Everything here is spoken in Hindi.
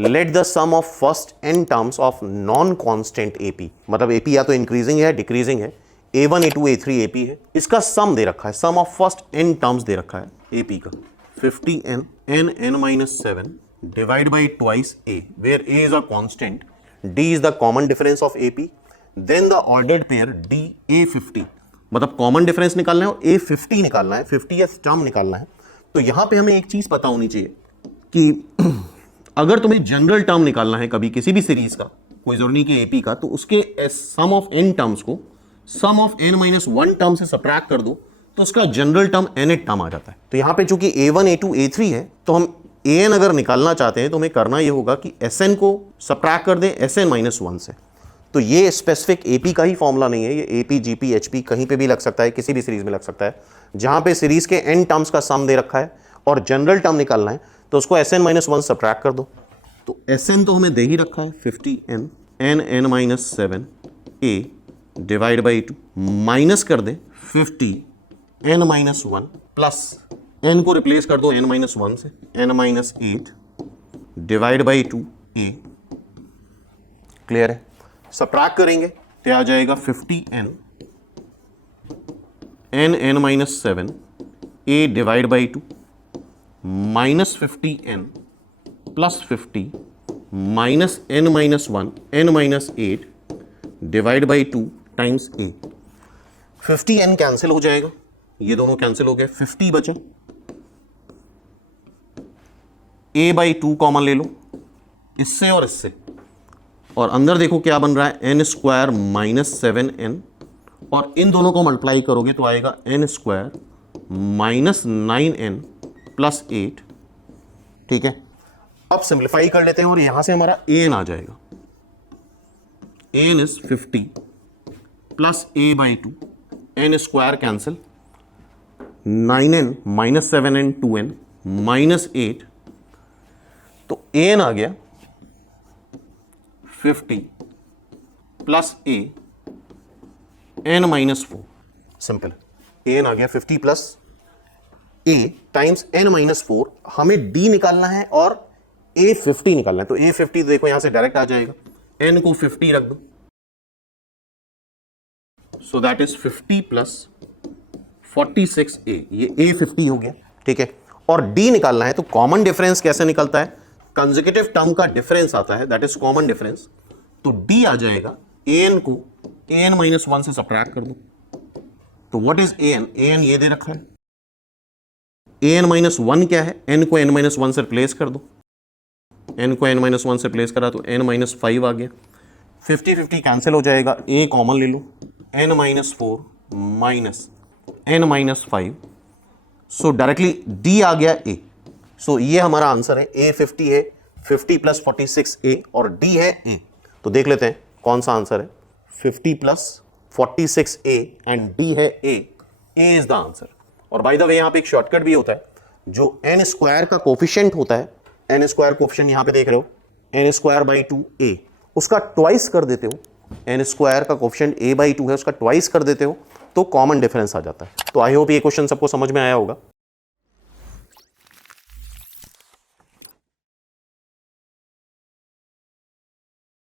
Late the sum of first n terms of non constant AP, मतलब AP या तो इंक्रीजिंग है डिक्रीजिंग है, A1 A2 A3 AP है, इसका सम दे रखा है, sum of first n terms दे रखा है AP का 50n n-7 divide by twice A, where A is a constant, D is the common difference of AP, then the ordered pair D A50, मतलब कॉमन डिफरेंस निकालना है और A50 निकालना है, 50th टर्म निकालना है। तो यहां पे हमें एक चीज पता होनी चाहिए कि अगर तुम्हें जनरल टर्म निकालना है कभी किसी भी सीरीज का, कोई जरूरी नहीं कि AP का, तो उसके सम ऑफ n टर्म्स को सम ऑफ n-1 टर्म से सबट्रैक्ट कर दो तो उसका जनरल टर्म nth टर्म आ जाता है। तो यहां पे चूंकि A1 A2 A3 है तो हम an अगर निकालना चाहते हैं तो हमें करना यह होगा कि Sn को सबट्रैक्ट कर दें Sn-1 से। तो ये स्पेसिफिक AP का ही फॉर्मूला नहीं है, ये AP GP HP कहीं पे भी लग सकता है, किसी भी सीरीज में लग सकता है, जहां पे सीरीज के n टर्म्स का सम दे रखा है और जनरल टर्म निकालना है तो उसको Sn-1 सबट्रैक्ट कर दो। तो Sn तो हमें दे ही रखा है 50n n-7 A divide by 2, minus कर दें 50n-1 प्लस n को रिप्लेस कर दो n-1 से, n-8 divide by 2 A। Clear है? सबट्रैक्ट करेंगे तो आ जाएगा 50n n-7 A divide by 2 minus 50n plus 50 minus n-1 n-8 divide by 2 times A। 50n cancel हो जाएगा, ये दोनों कैंसिल हो गए, 50 बचा, A बाई 2 कॉमन ले लो इससे और इससे, और अंदर देखो क्या बन रहा है n स्क्वायर माइनस 7n, और इन दोनों को मल्टीप्लाई करोगे तो आएगा n square minus 9n plus 8। ठीक है, अब सिंप्लीफाई कर लेते हैं और यहां से हमारा an आ जाएगा, an is 50 plus a by 2, n square cancel, 9n minus 7n 2n minus 8, तो an आ गया 50 plus a n-4, simple, an आ गया 50 प्लस a टाइम्स n-4। हमें d निकालना है और a50 निकालना है, तो a50 देखो यहां से डायरेक्ट आ जाएगा, n को 50 रख दो, so that is 50 plus 46a, ये a50 हो गया। ठीक है, और d निकालना है तो कॉमन डिफरेंस कैसे निकलता है, कंसेक्यूटिव टर्म का डिफरेंस आता है, दैट इज कॉमन डिफरेंस, तो d आ जाएगा, an को an-1 से सबट्रैक्ट कर दो, तो व्हाट इज an, an ये दे रखा है, an-1 क्या है, n को n-1 से रिप्लेस कर दो, n को n-1 से रिप्लेस करा तो n-5 आ गया, 50-50 कैंसिल हो जाएगा, a कॉमन ले लो, n-4 माइनस n-5, सो डायरेक्टली d आ गया a, सो ये हमारा आंसर है, a50 है 50 प्लस 46a और d है a। तो देख लेते हैं कौन सा आंसर है, 50 प्लस 46a एंड d है a इज द आंसर। और बाय द वे यहां पे एक शॉर्टकट भी होता है, जो n स्क्वायर का कोफिशिएंट होता है, n स्क्वायर कोफिशिएंट यहां पे देख रहे हो, n स्क्वायर बाई 2a, उसका ट्वाइस कर देते हो, n स्क्वायर का कोफिशिएंट a बाई 2 है, उसका ट्वाइस कर देते हो तो कॉमन डिफरेंस आ जाता है। तो आई होप ये क्वेश्चन सबको समझ में आया होगा।